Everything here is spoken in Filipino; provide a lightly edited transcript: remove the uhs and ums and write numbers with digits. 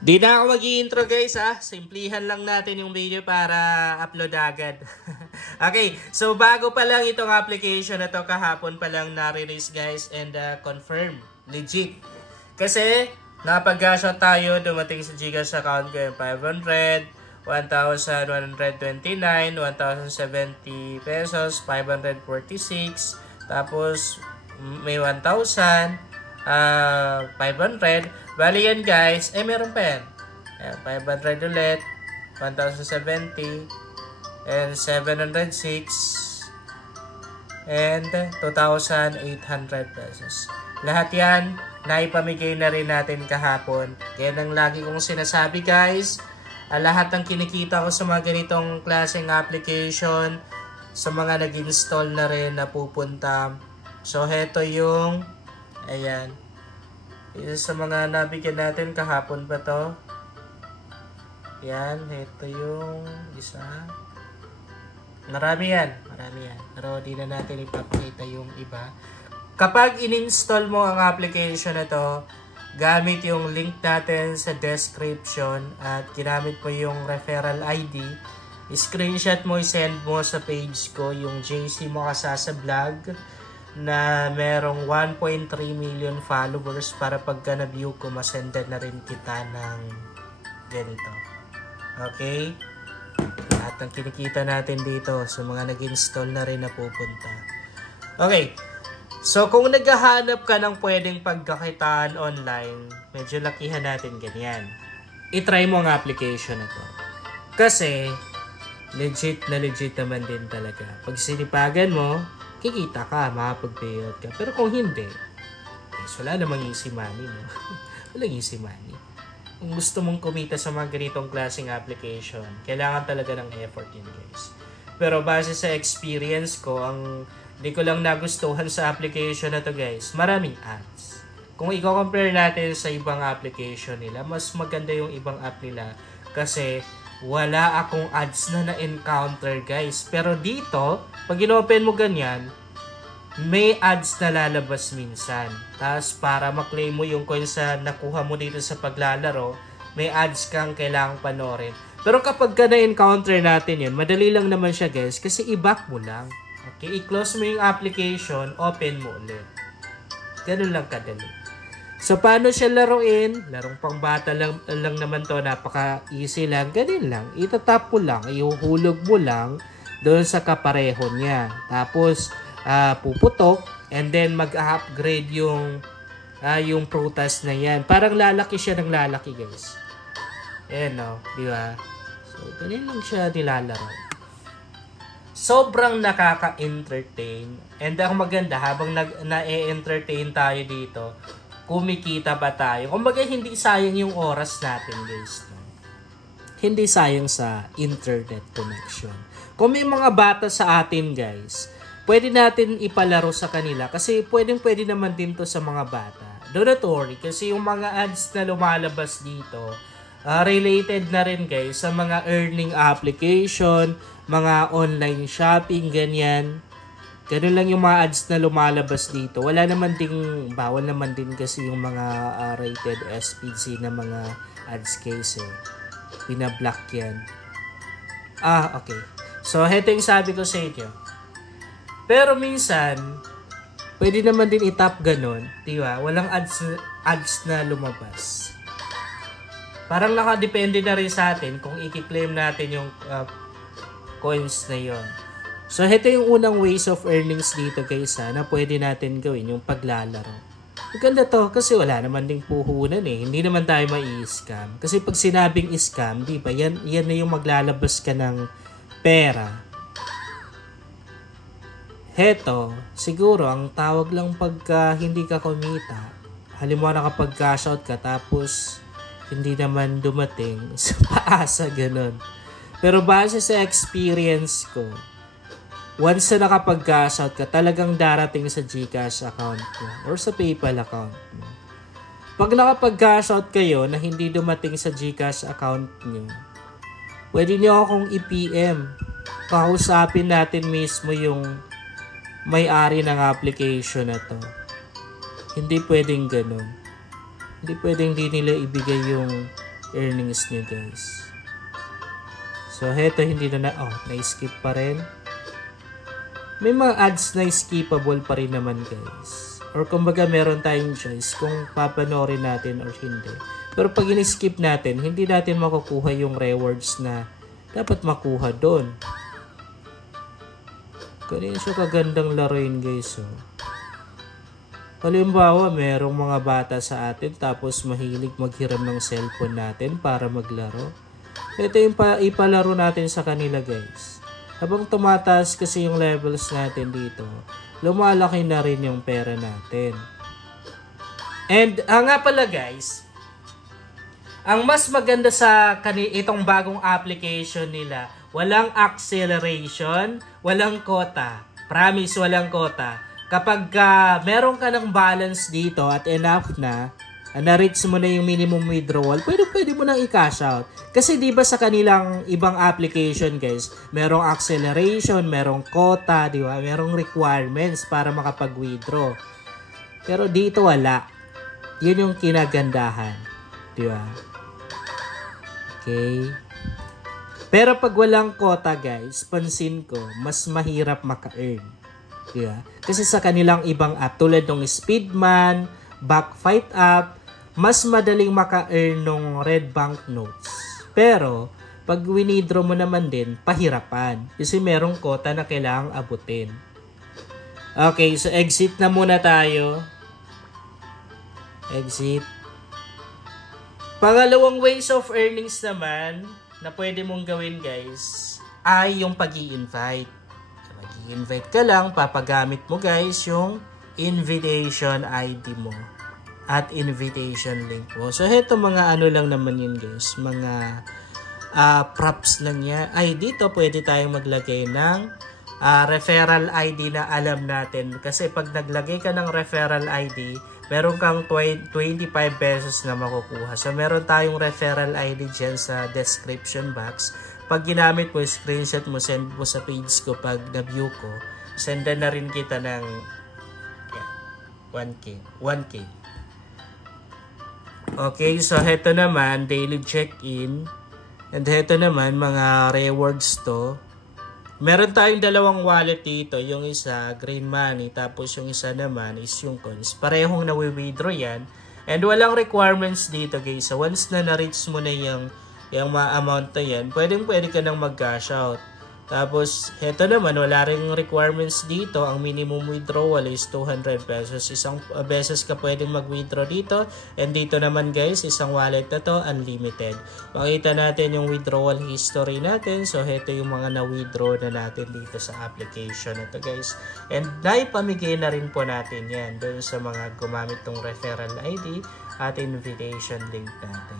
Di na ako mag-i-intro guys ha. Simplihan lang natin yung video para upload agad. Okay, so bago pa lang itong application na to, kahapon pa lang na-release guys and confirm. Legit. Kasi napag-shot tayo, dumating sa Gcash account ko yung 500, 1,129, 1,070 pesos, 546, tapos may 1,000, 500. Bali yan guys, meron pa yan. Ayan, 500 ulit, 1,070, and 706, and 2,800 pesos. Lahat yan, naipamigay na rin natin kahapon. Kaya nang lagi kong sinasabi guys, lahat ng kinikita ko sa mga ganitong klaseng application, sa mga nag-install na rin na pupunta. So, heto yung, ayan, isa sa mga nabigyan natin kahapon ba to? Yan, ito yung isa. Marami yan. Pero di na natin ipapakita yung iba. Kapag in-install mo ang application na to, gamit yung link natin sa description at ginamit mo yung referral ID, screenshot mo, send mo sa page ko yung JC Mokasa sa vlog na merong 1.3 million followers para pagka na-view ko, masendan na rin kita ng ganito. Okay? At ang kinikita natin dito sa mga nag-install na rin na pupunta. Okay. So, kung naghahanap ka ng pwedeng pagkakitaan online, medyo lakihan natin ganyan. I-try mo ang application na to. Kasi, legit na legit naman din talaga. Pag sinipagan mo, kikita ka, makapag-payout ka. Pero kung hindi, wala namang easy money, no? Walang easy money. Kung gusto mong kumita sa mga ganitong klaseng application, kailangan talaga ng effort yun, guys. Pero base sa experience ko, ang di ko lang nagustuhan sa application na to, guys, maraming ads. Kung i-compare natin sa ibang application nila, mas maganda yung ibang app nila kasi wala akong ads na na-encounter guys. Pero dito, pag in-open mo ganyan, may ads na lalabas minsan. Tapos para maklaim mo yung coins na nakuha mo dito sa paglalaro, may ads kang kailangang panoorin. Pero kapag ka na-encounter natin yun, madali lang naman siya guys kasi i-back mo lang. Okay, i-close mo yung application, open mo ulit. Ganun lang kadali. So, paano siya laruin? Larong pangbata lang naman to. Napaka-easy lang. Ganun lang. Itatap mo lang. Ihuhulog mo lang doon sa kapareho niya. Tapos, puputok. And then, mag-upgrade yung prutas na yan. Parang lalaki siya ng lalaki, guys. Ayan, no? Di ba? So, ganun lang siya nilalaro. Sobrang nakaka-entertain. And ang maganda, habang na-entertain tayo dito, kumikita ba tayo? Kumbaga, hindi sayang yung oras natin, guys. No? Hindi sayang sa internet connection. Kung may mga bata sa atin, guys, pwede natin ipalaro sa kanila kasi pwede naman din to sa mga bata. Do not worry, kasi yung mga ads na lumalabas dito, related na rin, guys, sa mga earning application, mga online shopping, ganyan. Ganun lang yung mga ads na lumalabas dito. Wala naman ding, bawal naman din kasi yung mga rated SPG na mga ads case eh. Pinablock yan. Okay. So, heto yung sabi ko sa inyo. Pero minsan, pwede naman din itap ganun. Diba? Walang ads na lumabas. Parang nakadepende na rin sa atin kung i-claim natin yung coins na yon. So, ito yung unang ways of earnings dito guys na pwede natin gawin, yung paglalaro. Maganda to kasi wala naman ding puhunan eh. Hindi naman tayo mai-scam. Kasi pag sinabing scam, di ba, yan na yung maglalabas ka ng pera. Heto, siguro ang tawag lang pagka hindi ka kumita. Halimbawa kapag cash out ka tapos hindi naman dumating sa paasa, ganun. Pero base sa experience ko, once na nakapag-cash out ka, talagang darating sa Gcash account mo or sa PayPal account mo. Pag nakapag-cash out kayo na hindi dumating sa Gcash account nyo, pwede nyo akong i-PM. Kausapin natin mismo yung may-ari ng application na to. Hindi pwedeng ganun. Hindi pwedeng di nila ibigay yung earnings nyo guys. So, heto hindi na na-skip pa rin. May mga ads na skippable pa rin naman guys. Or kumbaga meron tayong choice kung papanoorin natin or hindi. Pero pag in-skip natin, hindi natin makukuha yung rewards na dapat makuha doon. Ganyan siya kagandang laruin guys. Halimbawa, merong mga bata sa atin tapos mahilig maghiram ng cellphone natin para maglaro. Ito yung ipalaro natin sa kanila guys. Habang tumataas kasi yung levels natin dito, lumalaki na rin yung pera natin. And nga pala guys, ang mas maganda sa itong bagong application nila, walang acceleration, walang quota. Promise, walang quota. Kapag meron ka ng balance dito at enough na-reach mo na yung minimum withdrawal, pwede mo nang i-cash out. Kasi di ba sa kanilang ibang application guys, merong acceleration, merong quota, di ba? Merong requirements para makapag-withdraw. Pero dito wala. Yun yung kinagandahan. Di ba? Okay. Pero pag walang quota guys, pansin ko, mas mahirap maka-earn. Di ba? Kasi sa kanilang ibang app, tulad ng Speedman, Backfight app, mas madaling maka-earn ng red banknotes. Pero, pag winidraw mo naman din, pahirapan. Kasi merong quota na kailangang abutin. Okay, so exit na muna tayo. Exit. Pangalawang ways of earnings naman na pwede mong gawin guys, ay yung pag-i-invite. So, mag-i-invite ka lang, papagamit mo guys yung invitation ID mo at invitation link mo. So, heto mga ano lang naman yun guys. Mga props lang niya. Ay, dito pwede tayong maglagay ng referral ID na alam natin. Kasi pag naglagay ka ng referral ID, meron kang 25 pesos na makukuha. So, meron tayong referral ID dyan sa description box. Pag ginamit mo, screenshot mo, send mo sa page ko pag na-view ko. Sendan na rin kita ng 1K. Okay, so heto naman, daily check-in. And heto naman, mga rewards to. Meron tayong dalawang wallet dito. Yung isa, green money. Tapos yung isa naman is yung coins. Parehong nawi-withdraw yan. And walang requirements dito guys. So once na na-reach mo na yung amount na yan, pwede ka nang mag-cash out. Tapos, heto naman, wala ring requirements dito. Ang minimum withdrawal is 200 pesos. Isang beses ka pwedeng mag-withdraw dito. And dito naman guys, isang wallet na to, unlimited. Makita natin yung withdrawal history natin. So, heto yung mga na-withdraw na natin dito sa application na to guys. And naipamigay na rin po natin yan doon sa mga gumamit ng referral ID at invitation link natin.